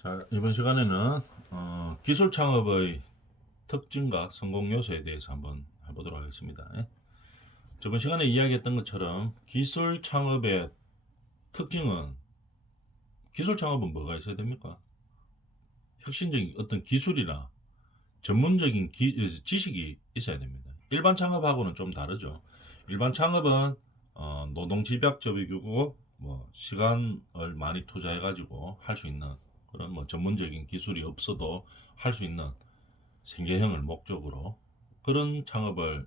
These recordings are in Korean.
자, 이번 시간에는 기술 창업의 특징과 성공 요소에 대해서 한번 해보도록 하겠습니다. 저번 시간에 이야기했던 것처럼 기술 창업의 특징은 기술 창업은 뭐가 있어야 됩니까? 혁신적인 어떤 기술이나 전문적인 지식이 있어야 됩니다. 일반 창업하고는 좀 다르죠. 일반 창업은 노동집약적이고 시간을 많이 투자해가지고 할 수 있는 그런 전문적인 기술이 없어도 할 수 있는 생계형을 목적으로 그런 창업을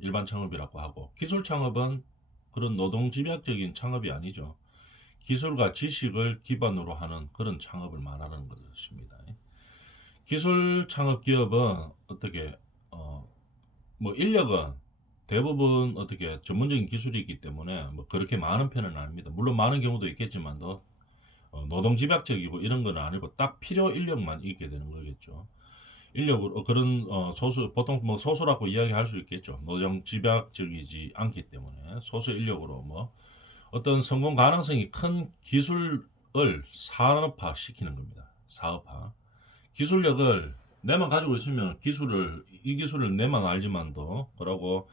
일반 창업이라고 하고, 기술 창업은 그런 노동집약적인 창업이 아니죠. 기술과 지식을 기반으로 하는 그런 창업을 말하는 것입니다. 기술 창업 기업은 어떻게 인력은 대부분 어떻게 전문적인 기술이 있기 때문에 그렇게 많은 편은 아닙니다. 물론 많은 경우도 있겠지만도 노동집약적이고 이런 건 아니고 딱 필요 인력만 있게 되는 거겠죠. 인력으로 그런 소수, 보통 소수라고 이야기할 수 있겠죠. 노동집약적이지 않기 때문에 소수 인력으로 어떤 성공 가능성이 큰 기술을 산업화 시키는 겁니다. 사업화. 기술력을 내만 가지고 있으면 이 기술을 내만 알지만도 그러고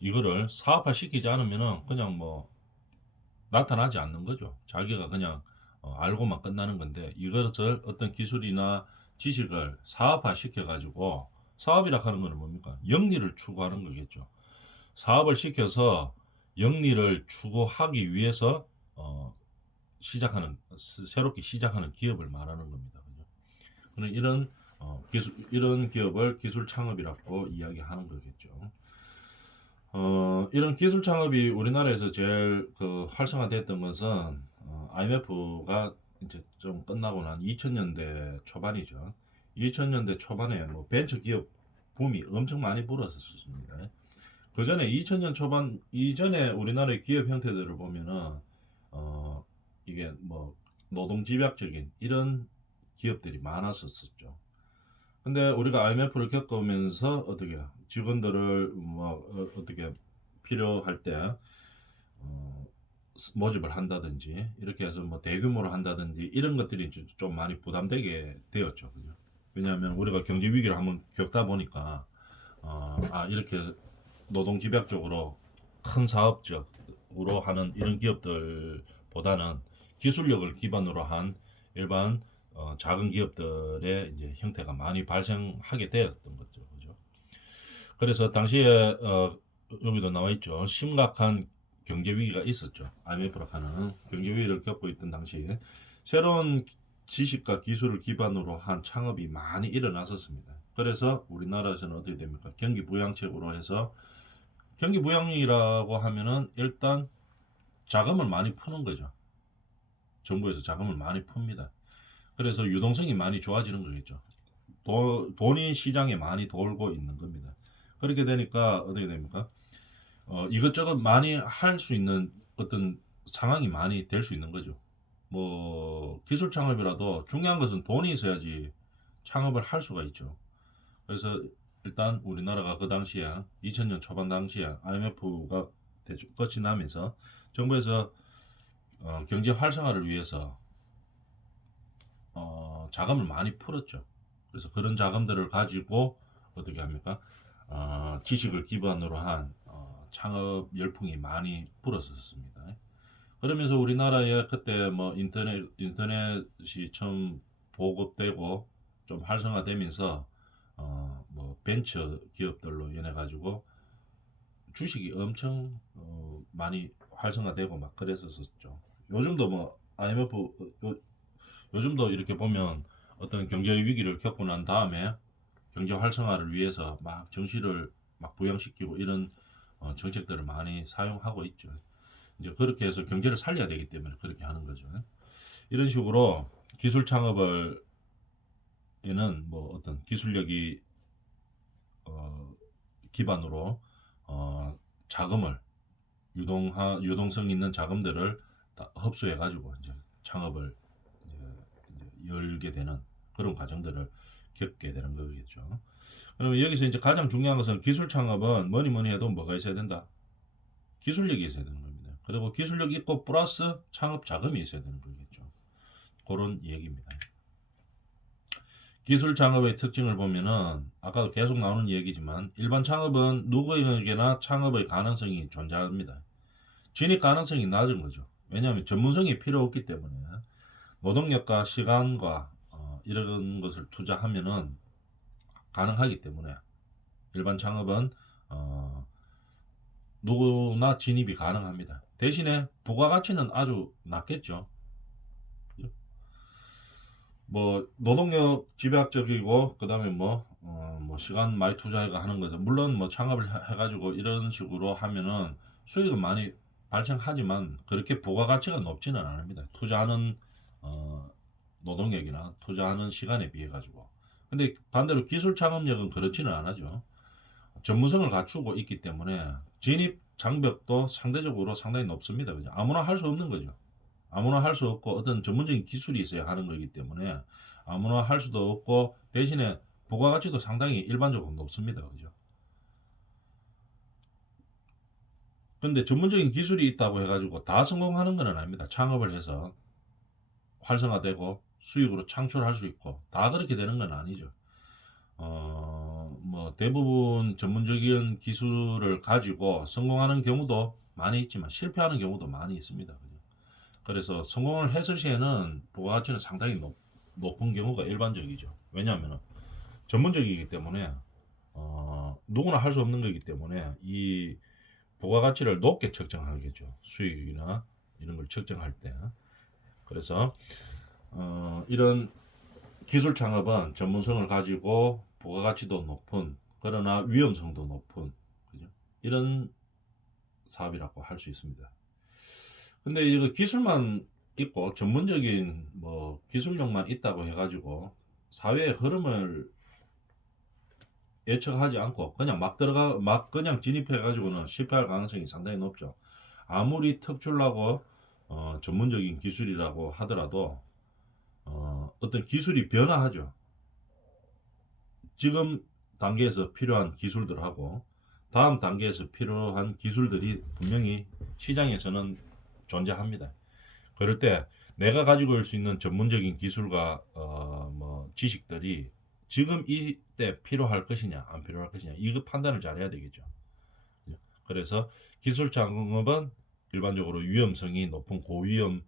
이거를 사업화 시키지 않으면은 그냥 나타나지 않는 거죠. 자기가 그냥 알고만 끝나는 건데, 이것을 어떤 기술이나 지식을 사업화 시켜가지고, 사업이라 하는 것은 뭡니까? 영리를 추구하는 거겠죠. 사업을 시켜서 영리를 추구하기 위해서 새롭게 시작하는 기업을 말하는 겁니다. 그죠? 이런 기업을 기술 창업이라고 이야기하는 거겠죠. 이런 기술 창업이 우리나라에서 제일 활성화됐던 것은 IMF가 이제 좀 끝나고 난 2000년대 초반이죠. 2000년대 초반에 벤처 기업 붐이 엄청 많이 불었었습니다. 그 전에 2000년 초반 이전에 우리나라의 기업 형태들을 보면은 이게 노동집약적인 이런 기업들이 많았었죠. 근데 우리가 IMF를 겪으면서 어떻게 직원들을 어떻게 필요할 때 어, 모집을 한다든지 이렇게 해서 대규모로 한다든지 이런 것들이 좀 많이 부담되게 되었죠. 그죠? 왜냐하면 우리가 경제 위기를 한번 겪다 보니까 이렇게 노동집약적으로 큰 사업적으로 하는 이런 기업들보다는 기술력을 기반으로 한 일반 작은 기업들의 이제 형태가 많이 발생하게 되었던 거죠. 그죠? 그래서 당시에 여기도 나와 있죠. 심각한 경제 위기가 있었죠. IMF로 하는 경제 위기를 겪고 있던 당시에 새로운 지식과 기술을 기반으로 한 창업이 많이 일어났었습니다. 그래서 우리나라에서는 어떻게 됩니까? 경기 부양책으로 해서, 경기 부양이라고 하면은 일단 자금을 많이 푸는 거죠. 정부에서 자금을 많이 풉니다. 그래서 유동성이 많이 좋아지는 거겠죠. 돈이 시장에 많이 돌고 있는 겁니다. 그렇게 되니까 어떻게 됩니까? 이것저것 많이 할 수 있는 어떤 상황이 많이 될 수 있는 거죠. 기술 창업이라도 중요한 것은 돈이 있어야지 창업을 할 수가 있죠. 그래서 일단 우리나라가 그 당시에 2000년 초반 당시에 IMF가 끝이 나면서 정부에서 경제 활성화를 위해서 자금을 많이 풀었죠. 그래서 그런 자금들을 가지고 어떻게 합니까? 지식을 기반으로 한 창업 열풍이 많이 불었었습니다. 그러면서 우리나라에 그때 인터넷이 처음 보급되고 좀 활성화되면서 벤처 기업들로 인해 가지고 주식이 엄청 많이 활성화되고 막 그랬었죠. 요즘도 IMF 요즘도 이렇게 보면 어떤 경제 위기를 겪고 난 다음에 경제 활성화를 위해서 막 정시를 막 부양시키고 이런 정책들을 많이 사용하고 있죠. 이제 그렇게 해서 경제를 살려야 되기 때문에 그렇게 하는 거죠. 이런 식으로 기술 창업을 에는 어떤 기술력이 어, 기반으로 자금을 유동성 있는 자금들을 다 흡수해 가지고 이제 창업을 이제 열게 되는 그런 과정들을 겪게 되는 거겠죠. 그러면 여기서 이제 가장 중요한 것은, 기술 창업은 뭐니 뭐니 해도 뭐가 있어야 된다? 기술력이 있어야 되는 겁니다. 그리고 기술력 있고 플러스 창업 자금이 있어야 되는 거겠죠. 그런 얘기입니다. 기술 창업의 특징을 보면은 아까도 계속 나오는 얘기지만 일반 창업은 누구에게나 창업의 가능성이 존재합니다. 진입 가능성이 낮은 거죠. 왜냐하면 전문성이 필요 없기 때문에 노동력과 시간과 이런 것을 투자하면은 가능하기 때문에 일반 창업은 어, 누구나 진입이 가능합니다. 대신에 부가가치는 아주 낮겠죠. 뭐 노동력 집약적이고 그다음에 뭐 시간 많이 투자해가 하는 거죠. 물론 뭐 창업을 해가지고 이런 식으로 하면은 수익은 많이 발생하지만 그렇게 부가가치가 높지는 않습니다. 투자하는 어, 노동력이나 투자하는 시간에 비해 가지고. 근데 반대로 기술 창업력은 그렇지는 않아죠. 전문성을 갖추고 있기 때문에 진입 장벽도 상대적으로 상당히 높습니다. 그죠? 아무나 할 수 없는 거죠. 아무나 할 수 없고 어떤 전문적인 기술이 있어야 하는 거기 때문에 아무나 할 수도 없고 대신에 부가가치도 상당히 일반적으로 높습니다. 그죠? 근데 전문적인 기술이 있다고 해가지고 다 성공하는 건 아닙니다. 창업을 해서 활성화되고 수익으로 창출할 수 있고 다 그렇게 되는 건 아니죠. 뭐 대부분 전문적인 기술을 가지고 성공하는 경우도 많이 있지만 실패하는 경우도 많이 있습니다. 그죠? 그래서 성공을 했을 시에는 부가가치는 상당히 높은 경우가 일반적이죠. 왜냐하면 전문적이기 때문에 누구나 할 수 없는 거기 때문에 이 부가가치를 높게 측정하겠죠. 수익이나 이런 걸 측정할 때. 그래서 이런 기술 창업은 전문성을 가지고 부가가치도 높은 그러나 위험성도 높은 그죠? 이런 사업이라고 할 수 있습니다. 근데 이거 기술만 있고 전문적인 뭐 기술력만 있다고 해가지고 사회의 흐름을 예측하지 않고 그냥 막 그냥 진입해가지고는 실패할 가능성이 상당히 높죠. 아무리 특출나고 전문적인 기술이라고 하더라도 어떤 기술이 변화하죠. 지금 단계에서 필요한 기술들하고 다음 단계에서 필요한 기술들이 분명히 시장에서는 존재합니다. 그럴 때 내가 가지고 올 수 있는 전문적인 기술과 뭐 지식들이 지금 이때 필요할 것이냐 안 필요할 것이냐 이거 판단을 잘해야 되겠죠. 그래서 기술 창업은 일반적으로 위험성이 높은 고위험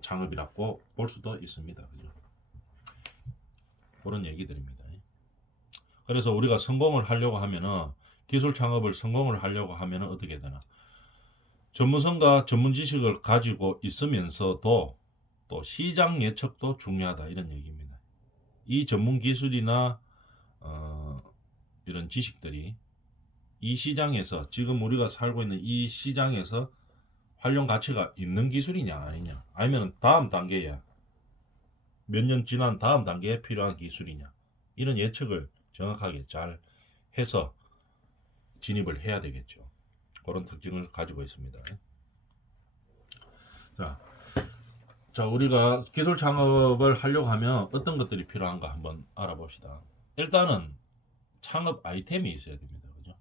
창업이라고 볼 수도 있습니다. 그죠? 그런 얘기들입니다. 그래서 우리가 성공을 하려고 하면은 기술 창업을 성공을 하려고 하면은 어떻게 되나? 전문성과 전문 지식을 가지고 있으면서도 또 시장 예측도 중요하다 이런 얘기입니다. 이 전문 기술이나 이런 지식들이 이 시장에서 지금 우리가 살고 있는 이 시장에서 활용 가치가 있는 기술이냐 아니냐 아니면 다음 단계에 몇 년 지난 다음 단계에 필요한 기술이냐 이런 예측을 정확하게 잘 해서 진입을 해야 되겠죠. 그런 특징을 가지고 있습니다. 자, 우리가 기술 창업을 하려고 하면 어떤 것들이 필요한가 한번 알아봅시다. 일단은 창업 아이템이 있어야 됩니다. 그죠?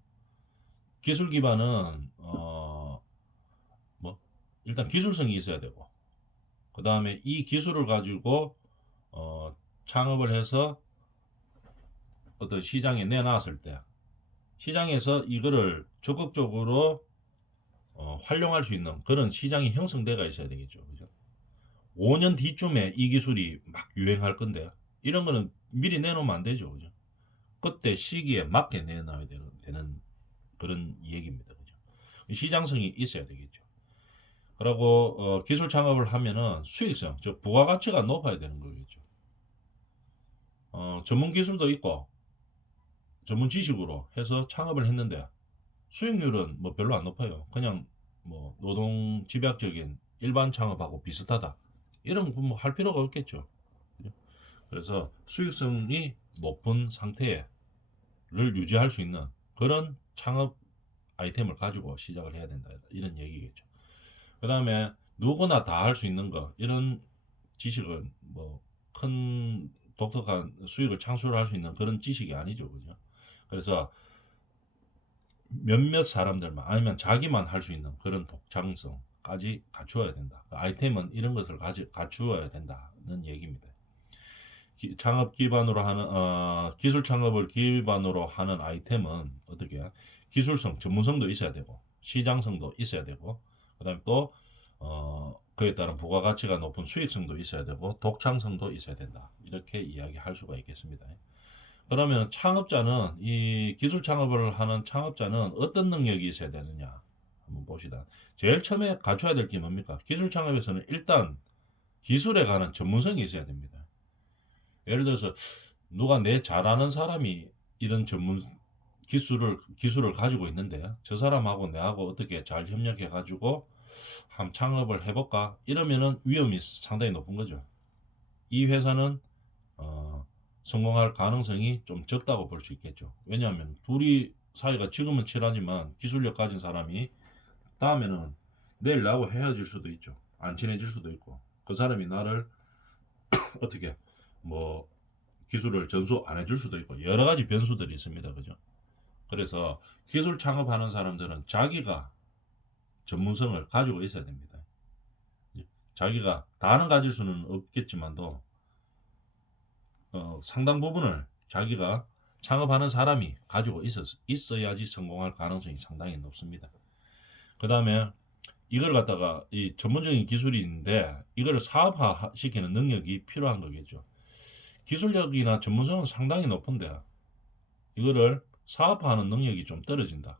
기술 기반은 뭐 일단 기술성이 있어야 되고 그 다음에 이 기술을 가지고 창업을 해서 어떤 시장에 내놨을 때 시장에서 이거를 적극적으로 활용할 수 있는 그런 시장이 형성돼가 있어야 되겠죠. 그죠? 5년 뒤쯤에 이 기술이 막 유행할 건데 이런 거는 미리 내놓으면 안 되죠. 그죠? 그때 시기에 맞게 내놔야 되는 그런 얘기입니다. 그죠? 시장성이 있어야 되겠죠. 그리고 기술 창업을 하면은 수익성, 즉 부가가치가 높아야 되는 거겠죠. 전문 기술도 있고 전문 지식으로 해서 창업을 했는데 수익률은 뭐 별로 안 높아요. 그냥 뭐 노동 집약적인 일반 창업하고 비슷하다. 이런 거 뭐 할 필요가 없겠죠. 그래서 수익성이 높은 상태를 유지할 수 있는 그런 창업 아이템을 가지고 시작을 해야 된다. 이런 얘기겠죠. 그 다음에 누구나 다 할 수 있는 거 이런 지식은 뭐 큰 독특한 수익을 창출할 수 있는 그런 지식이 아니죠. 그죠? 그래서 몇몇 사람들만 아니면 자기만 할 수 있는 그런 독창성까지 갖추어야 된다. 아이템은 이런 것을 갖추어야 된다는 얘기입니다. 창업 기반으로 하는 기술 창업을 기반으로 하는 아이템은 어떻게 기술성, 전문성도 있어야 되고 시장성도 있어야 되고 그다음에 또 그에 따른 부가가치가 높은 수익성도 있어야 되고 독창성도 있어야 된다. 이렇게 이야기할 수가 있겠습니다. 그러면 창업자는 이 기술 창업을 하는 창업자는 어떤 능력이 있어야 되느냐 한번 봅시다. 제일 처음에 갖춰야 될 게 뭡니까? 기술 창업에서는 일단 기술에 관한 전문성이 있어야 됩니다. 예를 들어서 누가 내 잘 아는 사람이 이런 전문 기술을 가지고 있는데 저 사람하고 내하고 어떻게 잘 협력해 가지고 한 창업을 해볼까 이러면은 위험이 상당히 높은 거죠. 이 회사는 성공할 가능성이 좀 적다고 볼 수 있겠죠. 왜냐하면 둘이 사이가 지금은 친하지만 기술력 가진 사람이 다음에는 내일 나하고 헤어질 수도 있죠. 안 친해질 수도 있고 그 사람이 나를 어떻게 뭐 기술을 전수 안 해줄 수도 있고 여러 가지 변수들이 있습니다. 그죠? 그래서 기술 창업하는 사람들은 자기가 전문성을 가지고 있어야 됩니다. 자기가 다는 가질 수는 없겠지만도 상당 부분을 자기가 창업하는 사람이 가지고 있어야지 성공할 가능성이 상당히 높습니다. 그 다음에 이걸 갖다가 이 전문적인 기술이 있는데 이거를 사업화 시키는 능력이 필요한 거겠죠. 기술력이나 전문성은 상당히 높은데 이거를 사업화하는 능력이 좀 떨어진다.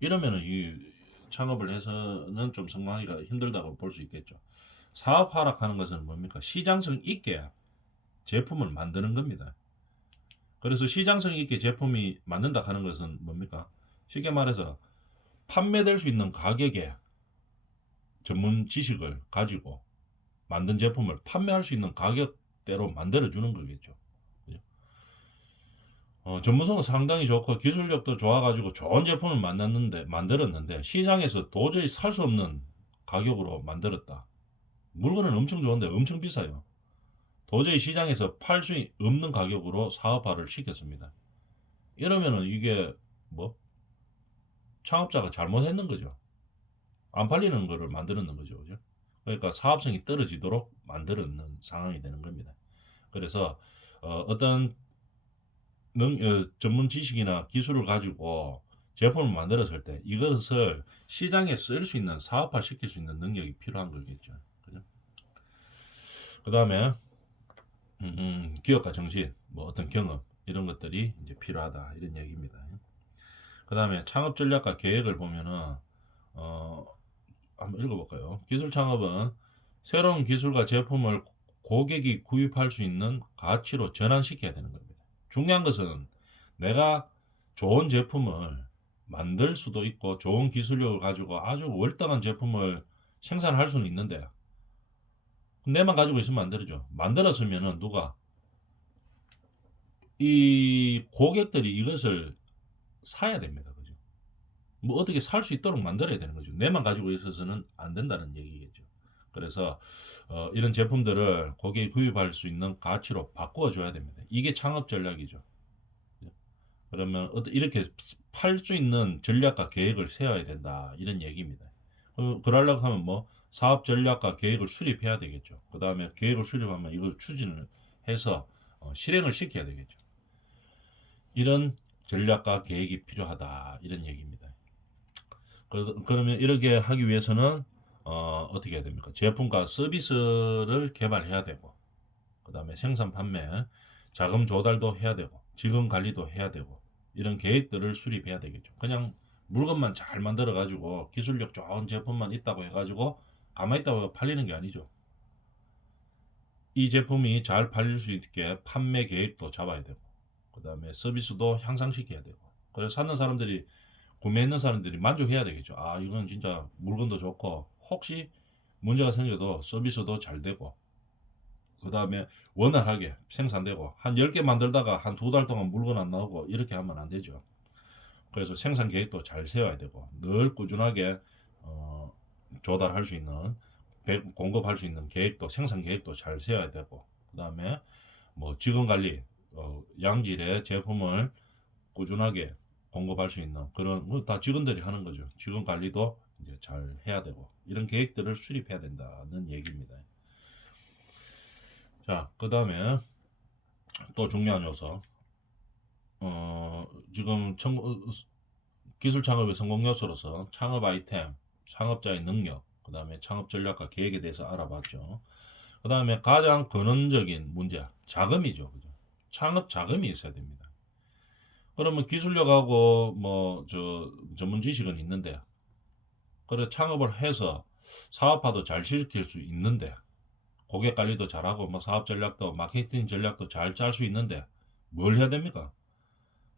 이러면은 이 창업을 해서는 좀 성공하기가 힘들다고 볼 수 있겠죠. 사업 하락하는 것은 뭡니까? 시장성 있게 제품을 만드는 겁니다. 그래서 시장성 있게 제품이 만든다 하는 것은 뭡니까? 쉽게 말해서 판매될 수 있는 가격에 전문 지식을 가지고 만든 제품을 판매할 수 있는 가격대로 만들어주는 거겠죠. 전문성은 상당히 좋고 기술력도 좋아가지고 좋은 제품을 만들었는데 시장에서 도저히 살 수 없는 가격으로 만들었다. 물건은 엄청 좋은데 엄청 비싸요. 도저히 시장에서 팔 수 없는 가격으로 사업화를 시켰습니다. 이러면은 이게 뭐 창업자가 잘못했는 거죠. 안 팔리는 거를 만들었는 거죠. 그죠? 그러니까 사업성이 떨어지도록 만들었는 상황이 되는 겁니다. 그래서 어떤 전문 지식이나 기술을 가지고 제품을 만들었을 때 이것을 시장에 쓸 수 있는 사업화 시킬 수 있는 능력이 필요한 거겠죠. 그죠? 그 다음에 기업가 정신, 뭐 어떤 경험 이런 것들이 이제 필요하다 이런 얘기입니다. 그 다음에 창업 전략과 계획을 보면은 한번 읽어볼까요? 기술 창업은 새로운 기술과 제품을 고객이 구입할 수 있는 가치로 전환시켜야 되는 겁니다. 중요한 것은 내가 좋은 제품을 만들 수도 있고 좋은 기술력을 가지고 아주 월등한 제품을 생산할 수는 있는데 내만 가지고 있으면 안 되죠. 만들었으면은 누가 이 고객들이 이것을 사야 됩니다. 그죠? 뭐 어떻게 살 수 있도록 만들어야 되는 거죠. 내만 가지고 있어서는 안 된다는 얘기겠죠. 그래서 이런 제품들을 고객이 구입할 수 있는 가치로 바꾸어 줘야 됩니다. 이게 창업 전략이죠. 그러면 이렇게 팔 수 있는 전략과 계획을 세워야 된다 이런 얘기입니다. 그러려고 하면 뭐 사업 전략과 계획을 수립해야 되겠죠. 그 다음에 계획을 수립하면 이걸 추진을 해서 실행을 시켜야 되겠죠. 이런 전략과 계획이 필요하다 이런 얘기입니다. 그러면 이렇게 하기 위해서는 어떻게 해야 됩니까? 제품과 서비스를 개발해야 되고 그 다음에 생산 판매 자금 조달도 해야 되고 직원 관리도 해야 되고 이런 계획들을 수립해야 되겠죠. 그냥 물건만 잘 만들어 가지고 기술력 좋은 제품만 있다고 해가지고 가만히 있다고 팔리는 게 아니죠. 이 제품이 잘 팔릴 수 있게 판매 계획도 잡아야 되고 그 다음에 서비스도 향상시켜야 되고 그래서 사는 사람들이 구매했는 사람들이 만족해야 되겠죠. 아 이건 진짜 물건도 좋고 혹시 문제가 생겨도 서비스도 잘 되고 그 다음에 원활하게 생산되고 한 10개 만들다가 한 2달 동안 물건 안 나오고 이렇게 하면 안 되죠. 그래서 생산 계획도 잘 세워야 되고 늘 꾸준하게 조달할 수 있는 공급할 수 있는 계획도 생산 계획도 잘 세워야 되고 그 다음에 뭐 직원 관리 양질의 제품을 꾸준하게 공급할 수 있는 그런 다 직원들이 하는 거죠. 직원 관리도 이제 잘 해야 되고 이런 계획들을 수립해야 된다는 얘기입니다. 자, 그 다음에 또 중요한 요소. 지금 기술 창업의 성공 요소로서 창업 아이템, 창업자의 능력, 그 다음에 창업 전략과 계획에 대해서 알아봤죠. 그 다음에 가장 근원적인 문제, 자금이죠. 그죠? 창업 자금이 있어야 됩니다. 그러면 기술력하고 전문 지식은 있는데, 그래 창업을 해서 사업화도 잘 시킬 수 있는데, 고객 관리도 잘하고 사업 전략도 마케팅 전략도 잘 짤 수 있는데 뭘 해야 됩니까?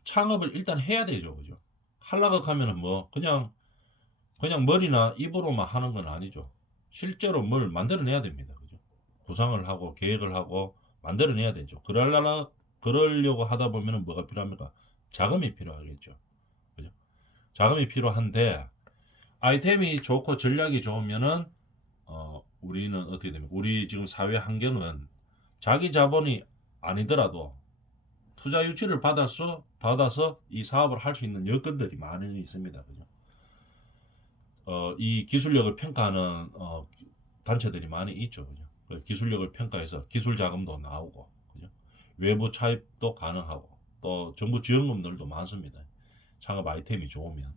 창업을 일단 해야 되죠. 그죠? 하려고 하면은 그냥 머리나 입으로만 하는 건 아니죠. 실제로 뭘 만들어내야 됩니다. 그죠? 구상을 하고 계획을 하고 만들어내야 되죠. 그러려고 하다 보면은 뭐가 필요합니까? 자금이 필요하겠죠. 그죠? 자금이 필요한데 아이템이 좋고 전략이 좋으면은 우리는 어떻게 됩니까? 우리 지금 사회 환경은 자기 자본이 아니더라도 투자 유치를 받아서 이 사업을 할 수 있는 여건들이 많이 있습니다. 그죠? 이 기술력을 평가하는 단체들이 많이 있죠. 그죠? 그 기술력을 평가해서 기술 자금도 나오고, 그죠? 외부 차입도 가능하고, 또 정부 지원금들도 많습니다. 창업 아이템이 좋으면.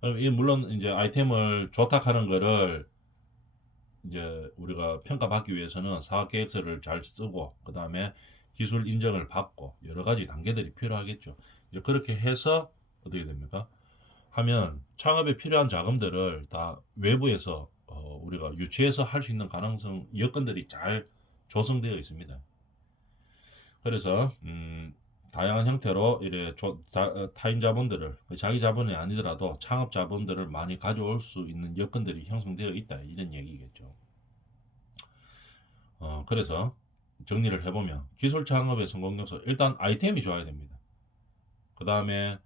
그럼 물론 이제 아이템을 조탁하는 거를 이제 우리가 평가받기 위해서는 사업계획서를 잘 쓰고, 그 다음에 기술 인정을 받고, 여러 가지 단계들이 필요하겠죠. 이제 그렇게 해서 어떻게 됩니까? 하면 창업에 필요한 자금들을 다 외부에서 우리가 유치해서 할 수 있는 가능성 여건들이 잘 조성되어 있습니다. 그래서 다양한 형태로 타인 자본들을 자기 자본이 아니더라도 창업 자본들을 많이 가져올 수 있는 여건들이 형성되어 있다 이런 얘기겠죠. 그래서 정리를 해보면 기술 창업의 성공 요소 일단 아이템이 좋아야 됩니다. 그 다음에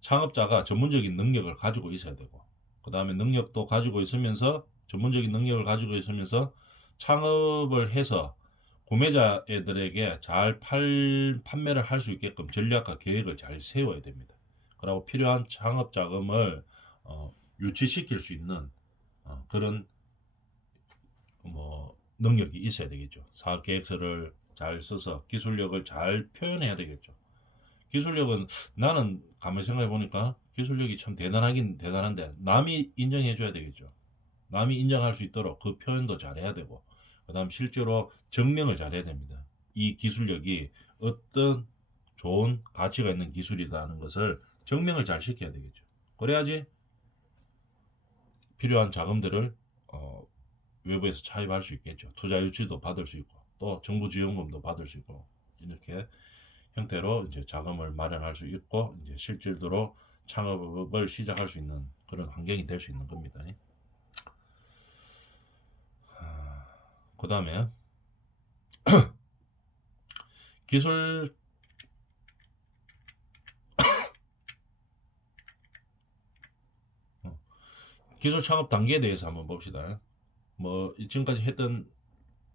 창업자가 전문적인 능력을 가지고 있어야 되고, 그 다음에 능력도 가지고 있으면서 전문적인 능력을 가지고 있으면서 창업을 해서 구매자들에게 잘 판매를 할 수 있게끔 전략과 계획을 잘 세워야 됩니다. 그리고 필요한 창업 자금을 유치시킬 수 있는 그런 능력이 있어야 되겠죠. 사업 계획서를 잘 써서 기술력을 잘 표현해야 되겠죠. 기술력은 나는 가만히 생각해 보니까 기술력이 참 대단하긴 대단한데 남이 인정해 줘야 되겠죠. 남이 인정할 수 있도록 그 표현도 잘해야 되고 그다음 실제로 증명을 잘해야 됩니다. 이 기술력이 어떤 좋은 가치가 있는 기술이라는 것을 증명을 잘 시켜야 되겠죠. 그래야지 필요한 자금들을 외부에서 차입할 수 있겠죠. 투자 유치도 받을 수 있고 또 정부 지원금도 받을 수 있고 이렇게 형태로 이제 자금을 마련할 수 있고 이제 실질적으로 창업을 시작할 수 있는 그런 환경이 될 수 있는 겁니다. 그 다음에 기술 기술 창업 단계에 대해서 한번 봅시다. 지금까지 했던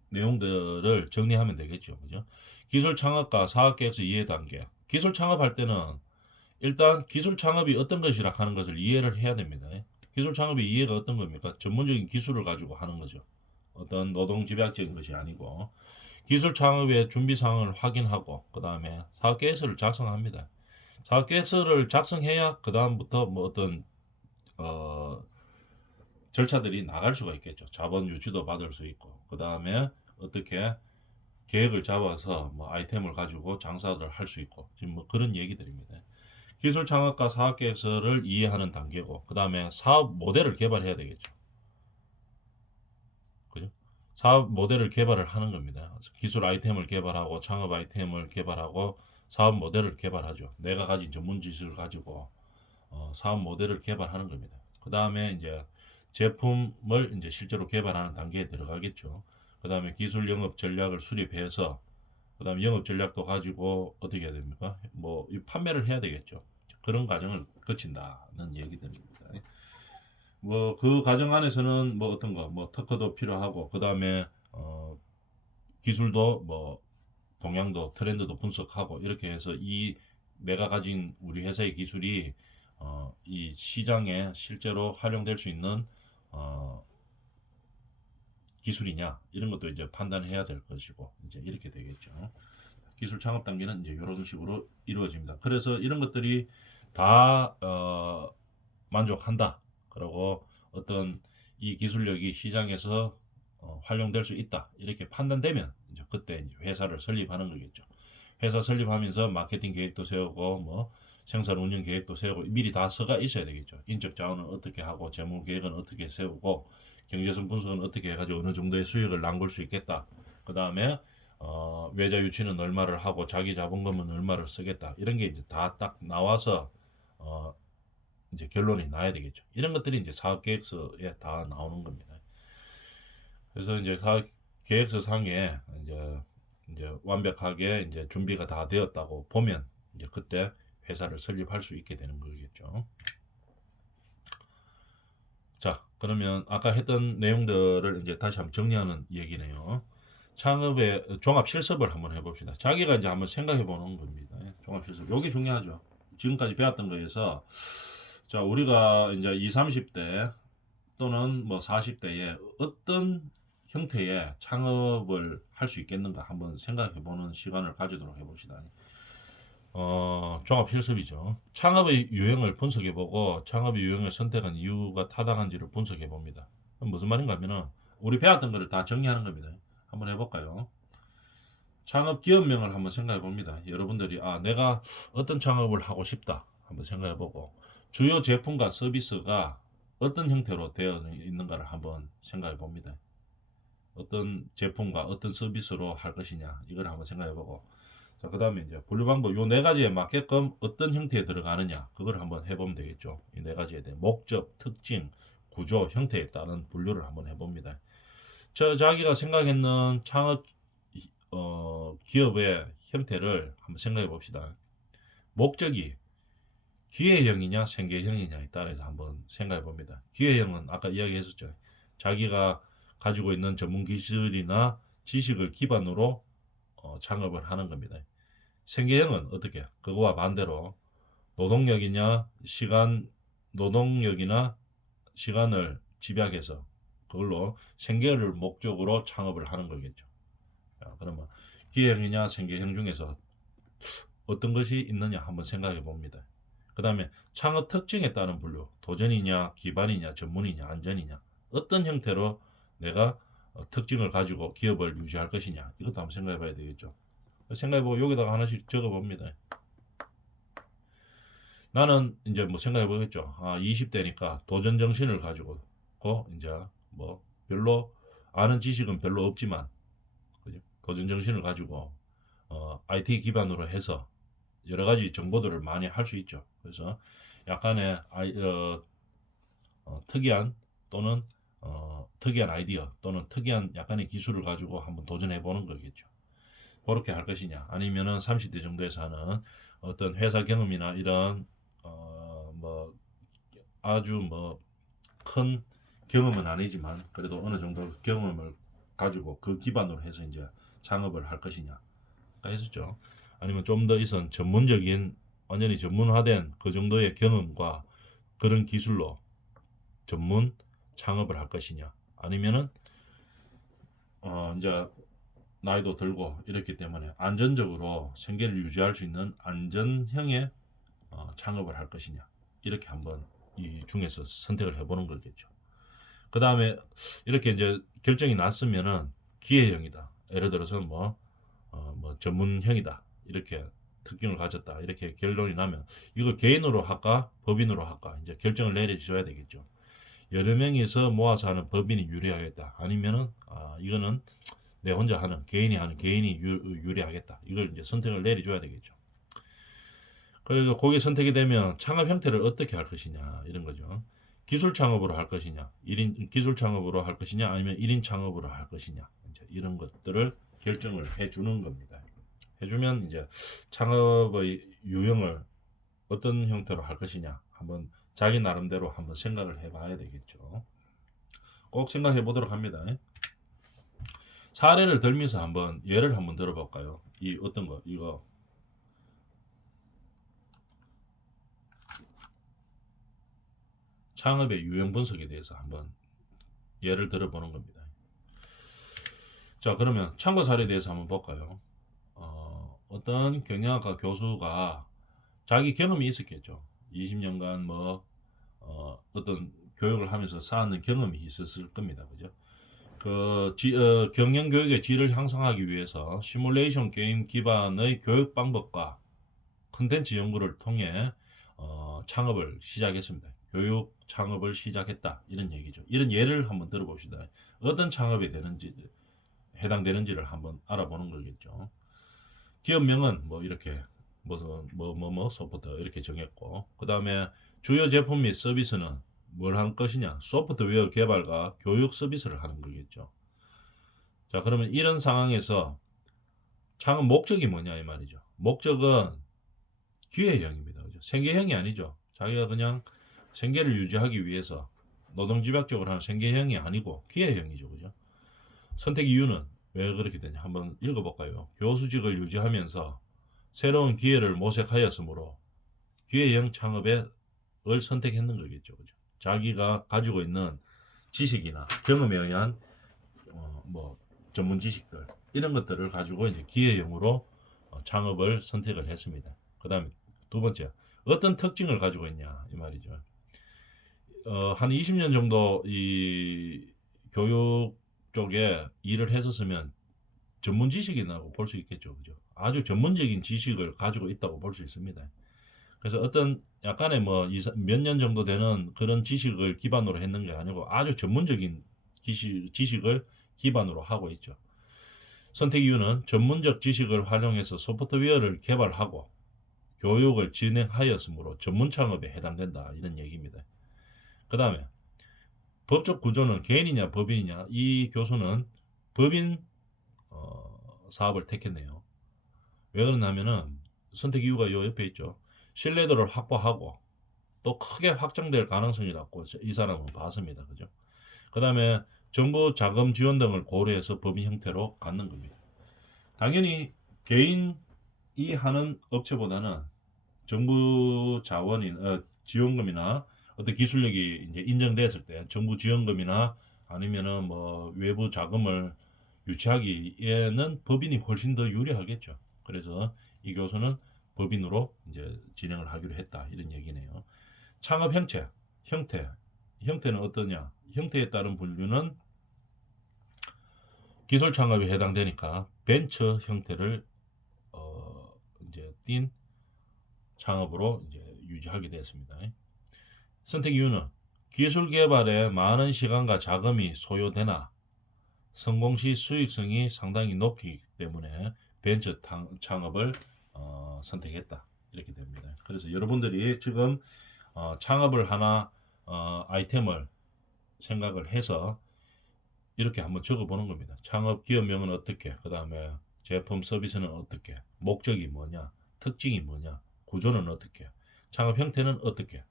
내용들을 정리하면 되겠죠. 그죠? 기술 창업과 사업계획서 이해 단계. 기술 창업할 때는 일단 기술 창업이 어떤 것이라 하는 것을 이해를 해야 됩니다. 기술 창업의 이해가 어떤 겁니까? 전문적인 기술을 가지고 하는 거죠. 어떤 노동 집약적인 것이 아니고 기술 창업의 준비 사항을 확인하고 그 다음에 사업 계획서를 작성합니다. 사업 계획서를 작성해야 그 다음부터 어떤 절차들이 나갈 수가 있겠죠. 자본 유치도 받을 수 있고 그 다음에 어떻게 계획을 잡아서 아이템을 가지고 장사를 할 수 있고 지금 그런 얘기들입니다. 기술 창업과 사업 계획서를 이해하는 단계고 그 다음에 사업 모델을 개발해야 되겠죠. 그죠? 사업 모델을 개발을 하는 겁니다. 기술 아이템을 개발하고 창업 아이템을 개발하고 사업 모델을 개발하죠. 내가 가진 전문 지식을 가지고 사업 모델을 개발하는 겁니다. 그 다음에 이제 제품을 이제 실제로 개발하는 단계에 들어가겠죠. 그 다음에 기술 영업 전략을 수립해서 그 다음에 영업 전략도 가지고 어떻게 해야 됩니까? 판매를 해야 되겠죠. 그런 과정을 거친다는 얘기들입니다. 그 과정 안에서는 어떤 거, 특허도 필요하고, 그 다음에, 기술도 동향도, 트렌드도 분석하고, 이렇게 해서 내가 가진 우리 회사의 기술이, 이 시장에 실제로 활용될 수 있는, 기술이냐, 이런 것도 이제 판단해야 될 것이고, 이제 이렇게 되겠죠. 기술 창업 단계는 이제 이런 식으로 이루어집니다. 그래서 이런 것들이 다 만족한다. 그리고 어떤 이 기술력이 시장에서 활용될 수 있다. 이렇게 판단되면 이제 그때 이제 회사를 설립하는 거겠죠. 회사 설립하면서 마케팅 계획도 세우고 뭐 생산 운영 계획도 세우고 미리 다 서가 있어야 되겠죠. 인적 자원은 어떻게 하고 재무 계획은 어떻게 세우고 경제성 분석은 어떻게 해가지고 어느 정도의 수익을 남길 수 있겠다. 그 다음에 외자 유치는 얼마를 하고 자기 자본금은 얼마를 쓰겠다. 이런 게 이제 다 딱 나와서 어, 이제 결론이 나야 되겠죠. 이런 것들이 이제 사업 계획서에 다 나오는 겁니다. 그래서 이제 사업 계획서 상에 이제 완벽하게 이제 준비가 다 되었다고 보면 이제 그때 회사를 설립할 수 있게 되는 거겠죠. 자, 그러면 아까 했던 내용들을 이제 다시 한번 정리하는 얘기네요. 창업의 종합 실습을 한번 해봅시다. 자기가 이제 한번 생각해 보는 겁니다. 종합 실습. 요게 중요하죠. 지금까지 배웠던 거에서 자, 우리가 이제 20, 30대 또는 뭐 40대에 어떤 형태의 창업을 할 수 있겠는가 한번 생각해 보는 시간을 가지도록 해봅시다. 종합 실습이죠. 창업의 유형을 분석해 보고 창업의 유형을 선택한 이유가 타당한지를 분석해 봅니다. 무슨 말인가 하면은 우리 배웠던 거를 다 정리하는 겁니다. 한번 해볼까요? 창업 기업명을 한번 생각해 봅니다. 여러분들이 내가 어떤 창업을 하고 싶다 한번 생각해 보고 주요 제품과 서비스가 어떤 형태로 되어 있는가를 한번 생각해 봅니다. 어떤 제품과 어떤 서비스로 할 것이냐 이걸 한번 생각해 보고 자, 그 다음에 이제 분류 방법 요 네 가지에 맞게끔 어떤 형태에 들어가느냐 그걸 한번 해보면 되겠죠. 이 네 가지에 대해 목적, 특징, 구조, 형태에 따른 분류를 한번 해봅니다. 자기가 생각했는 창업 기업의 형태를 한번 생각해 봅시다. 목적이 기회형이냐 생계형이냐에 따라서 한번 생각해 봅니다. 기회형은 아까 이야기했었죠. 자기가 가지고 있는 전문 기술이나 지식을 기반으로 창업을 하는 겁니다. 생계형은 어떻게? 그거와 반대로 노동력이나 시간을 집약해서 그걸로 생계를 목적으로 창업을 하는 거겠죠. 자, 그러면 기회형이냐 생계형 중에서 어떤 것이 있느냐 한번 생각해 봅니다. 그 다음에 창업 특징에 따른 분류, 도전이냐, 기반이냐, 전문이냐, 안전이냐, 어떤 형태로 내가 특징을 가지고 기업을 유지할 것이냐, 이것도 한번 생각해 봐야 되겠죠. 생각해 보고 여기다가 하나씩 적어 봅니다. 나는 이제 뭐 생각해 보겠죠. 20대니까 도전 정신을 가지고 이제 뭐 별로 아는 지식은 별로 없지만 그죠? 도전 정신을 가지고 IT 기반으로 해서 여러 가지 정보들을 많이 할 수 있죠. 그래서 약간의 특이한 또는 특이한 아이디어 또는 특이한 약간의 기술을 가지고 한번 도전해 보는 거겠죠. 그렇게 할 것이냐 아니면은 30대 정도에서 하는 어떤 회사 경험이나 이런 뭐 아주 뭐 큰 경험은 아니지만 그래도 어느 정도 경험을 가지고 그 기반으로 해서 이제 창업을 할 것이냐 했었죠. 아니면 좀 더 이선 전문적인 완전히 전문화된 그 정도의 경험과 그런 기술로 전문 창업을 할 것이냐 아니면은 이제 나이도 들고 이렇기 때문에 안전적으로 생계를 유지할 수 있는 안전형의 창업을 할 것이냐 이렇게 한번 이 중에서 선택을 해보는 거겠죠. 그 다음에 이렇게 이제 결정이 났으면은 기회형이다. 예를 들어서 뭐 전문형이다. 이렇게 특징을 가졌다. 이렇게 결론이 나면 이걸 개인으로 할까 법인으로 할까 이제 결정을 내려줘야 되겠죠. 여러 명이서 모아서 하는 법인이 유리하겠다. 아니면은 이거는 내 혼자 하는 개인이 유리하겠다. 이걸 이제 선택을 내려줘야 되겠죠. 그래서 거기 선택이 되면 창업 형태를 어떻게 할 것이냐 이런 거죠. 기술 창업으로 할 것이냐, 1인 기술 창업으로 할 것이냐, 아니면 1인 창업으로 할 것이냐 이제 이런 것들을 결정을 해주는 겁니다. 해주면 이제 창업의 유형을 어떤 형태로 할 것이냐 한번 자기 나름대로 한번 생각을 해봐야 되겠죠. 꼭 생각해 보도록 합니다. 사례를 들면서 한번 예를 한번 들어볼까요? 이 어떤 거 이거 창업의 유형 분석에 대해서 한번 예를 들어보는 겁니다. 자, 그러면 참고 사례에 대해서 한번 볼까요? 어떤 경영학과 교수가 자기 경험이 있었겠죠. 20년간 뭐 어떤 교육을 하면서 쌓는 경험이 있었을 겁니다. 그죠? 경영 교육의 질을 향상하기 위해서 시뮬레이션 게임 기반의 교육 방법과 콘텐츠 연구를 통해 창업을 시작했습니다. 교육 창업을 시작했다 이런 얘기죠. 이런 예를 한번 들어봅시다. 어떤 창업이 되는지 해당되는지를 한번 알아보는 거겠죠. 기업명은 뭐 이렇게 무슨 뭐 소프트 이렇게 정했고, 그 다음에 주요 제품 및 서비스는 뭘 할 것이냐, 소프트웨어 개발과 교육 서비스를 하는 거겠죠. 자, 그러면 이런 상황에서 창업 목적이 뭐냐 이 말이죠. 목적은 기회형입니다. 그죠? 생계형이 아니죠. 자기가 그냥 생계를 유지하기 위해서 노동집약적으로 하는 생계형이 아니고 기회형이죠. 그죠? 선택 이유는 왜 그렇게 되냐 한번 읽어볼까요? 교수직을 유지하면서 새로운 기회를 모색하였으므로 기회형 창업을 선택했는 거겠죠. 그죠? 자기가 가지고 있는 지식이나 경험에 의한 뭐 전문 지식들 이런 것들을 가지고 이제 기회형으로 창업을 선택을 했습니다. 그 다음에 두 번째, 어떤 특징을 가지고 있냐 이 말이죠. 한 20년 정도 이 교육 쪽에 일을 했었으면 전문 지식이라고 볼 수 있겠죠. 그죠? 아주 전문적인 지식을 가지고 있다고 볼 수 있습니다. 그래서 어떤 약간의 뭐 몇 년 정도 되는 그런 지식을 기반으로 했는 게 아니고 아주 전문적인 지식을 기반으로 하고 있죠. 선택 이유는 전문적 지식을 활용해서 소프트웨어를 개발하고 교육을 진행하였으므로 전문 창업에 해당된다 이런 얘기입니다. 그 다음에 법적 구조는 개인이냐 법인이냐, 이 교수는 법인 사업을 택했네요. 왜 그러냐면은 선택 이유가 요 옆에 있죠. 신뢰도를 확보하고 또 크게 확장될 가능성이 낮고 이 사람은 봤습니다. 그죠? 그 다음에 정부 자금 지원 등을 고려해서 법인 형태로 갖는 겁니다. 당연히 개인이 하는 업체보다는 정부 자원인 지원금이나 어떤 기술력이 이제 인정됐을 때 정부 지원금이나 아니면은 뭐 외부 자금을 유치하기에는 법인이 훨씬 더 유리하겠죠. 그래서 이 교수는 법인으로 이제 진행을 하기로 했다 이런 얘기네요. 창업 형태는 어떠냐? 형태에 따른 분류는 기술 창업에 해당되니까 벤처 형태를 이제 띈 창업으로 이제 유지하게 됐습니다. 선택 이유는 기술 개발에 많은 시간과 자금이 소요되나 성공 시 수익성이 상당히 높기 때문에 벤처 창업을 선택했다 이렇게 됩니다. 그래서 여러분들이 지금 창업을 하나 아이템을 생각을 해서 이렇게 한번 적어보는 겁니다. 창업 기업명은 어떻게, 그 다음에 제품 서비스는 어떻게, 목적이 뭐냐, 특징이 뭐냐, 구조는 어떻게, 창업 형태는 어떻게,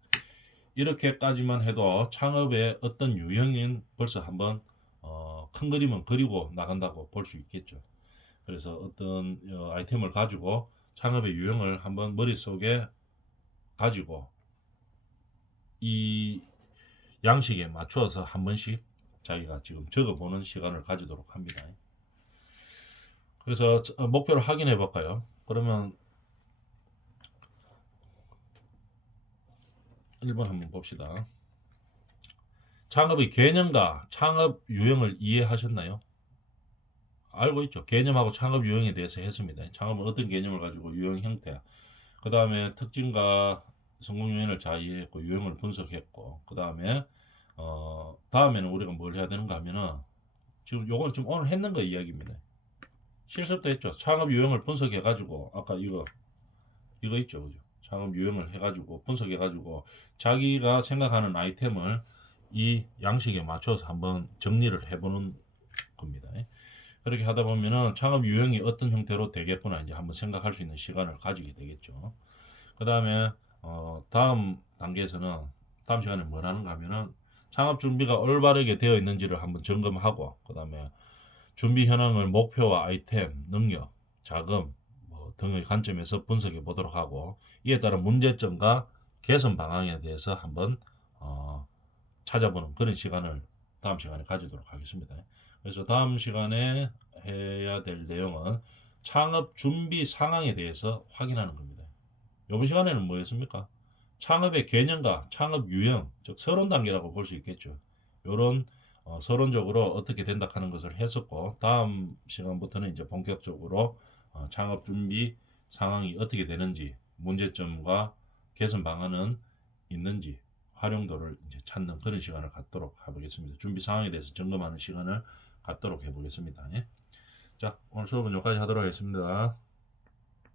이렇게까지만 해도 창업의 어떤 유형인 벌써 한번 큰 그림은 그리고 나간다고 볼 수 있겠죠. 그래서 어떤 아이템을 가지고 창업의 유형을 한번 머릿속에 가지고 이 양식에 맞추어서 한 번씩 자기가 지금 적어보는 시간을 가지도록 합니다. 그래서 목표를 확인해 볼까요? 그러면 1번 한번 봅시다. 창업의 개념과 창업 유형을 이해하셨나요? 알고 있죠. 개념하고 창업 유형에 대해서 했습니다. 창업은 어떤 개념을 가지고 유형 형태, 그 다음에 특징과 성공 요인을 잘 이해했고 유형을 분석했고, 그 다음에 다음에는 우리가 뭘 해야 되는가 하면은 지금 요건 좀 오늘 했는 거 이야기입니다. 실습도 했죠. 창업 유형을 분석해 가지고 아까 이거 있죠. 그죠? 창업 유형을 해 가지고 분석해 가지고 자기가 생각하는 아이템을 이 양식에 맞춰서 한번 정리를 해보는 겁니다. 그렇게 하다 보면은 창업 유형이 어떤 형태로 되겠구나 이제 한번 생각할 수 있는 시간을 가지게 되겠죠. 그 다음에 다음 단계에서는 다음 시간에 뭘 하는가 하면은 창업 준비가 올바르게 되어 있는지를 한번 점검하고, 그 다음에 준비 현황을 목표와 아이템, 능력, 자금 뭐 등의 관점에서 분석해 보도록 하고, 이에 따른 문제점과 개선 방향에 대해서 한번 찾아보는 그런 시간을 다음 시간에 가지도록 하겠습니다. 그래서 다음 시간에 해야 될 내용은 창업 준비 상황에 대해서 확인하는 겁니다. 이번 시간에는 뭐였습니까? 창업의 개념과 창업 유형, 즉 서론 단계라고 볼 수 있겠죠. 요런 서론적으로 어떻게 된다 하는 것을 했었고, 다음 시간부터는 이제 본격적으로 창업 준비 상황이 어떻게 되는지, 문제점과 개선 방안은 있는지, 활용도를 이제 찾는 그런 시간을 갖도록 해보겠습니다. 준비 상황에 대해서 점검하는 시간을 갖도록 해보겠습니다. 예? 자, 오늘 수업은 여기까지 하도록 하겠습니다.